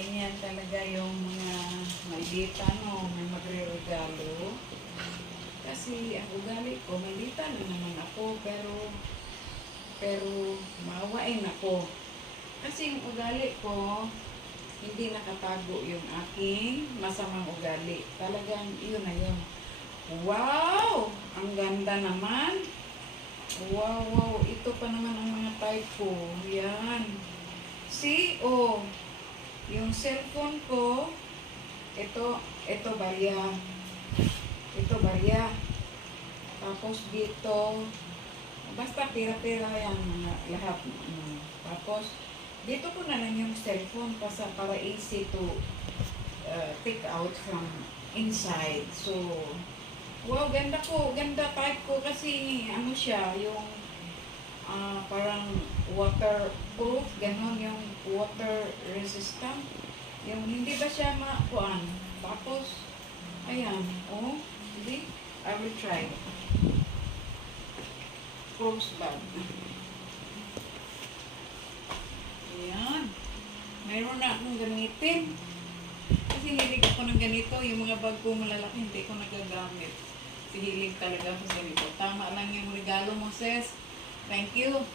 Ganyan talaga yung mga maldita, no, may magre-regalo. Kasi ang ugali ko, maldita na naman ako, pero maawain ako. Kasi yung ugali ko, hindi nakatago yung aking masamang ugali. Talagang yun na yun. Wow! Ang ganda naman. Wow, wow. Ito pa naman ang mga type ko. Yan. See, oh. Yung cellphone ko, ito barya. Ito barya. Tapos dito, basta pira-pira yan mga lahat. Tapos, dito ko na lang yung cellphone para easy to take out from inside. So, wow, ganda ko. Ganda type ko kasi ano siya, yung parang waterproof, ganon yung water resistant. Yung hindi ba siya makuan. Tapos, ayan, oh, hindi, I will try. Close bag. Ayan. Mayroon na akong gamitin. Kasi hilig ako ng ganito. Yung mga bag ko malalaki, hindi ko nagagamit. Kasi hilig talaga ako sa ganito. Tama lang yung regalo mo, sis. Thank you.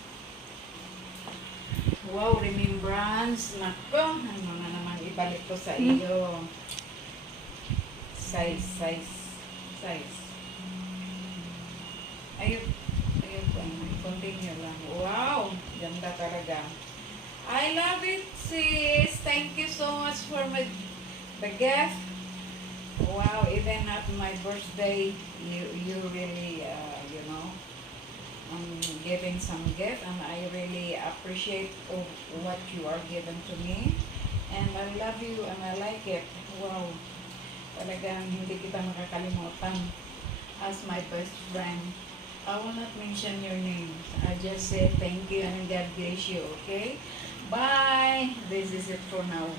Wow, remembrance. Nako, ano na naman ibalik ko sa iyo. Size. Ayun, continue lang. Wow, ganda talaga. I love it, sis. Thank you so much for the gift. Wow, even at my birthday, you really, giving some gift, and I really appreciate what you are giving to me. And I love you, and I like it. Wow, talagang hindi kita makakalimutan as my best friend. I will not mention your name. I just say thank you and God bless you, okay? Bye! This is it for now.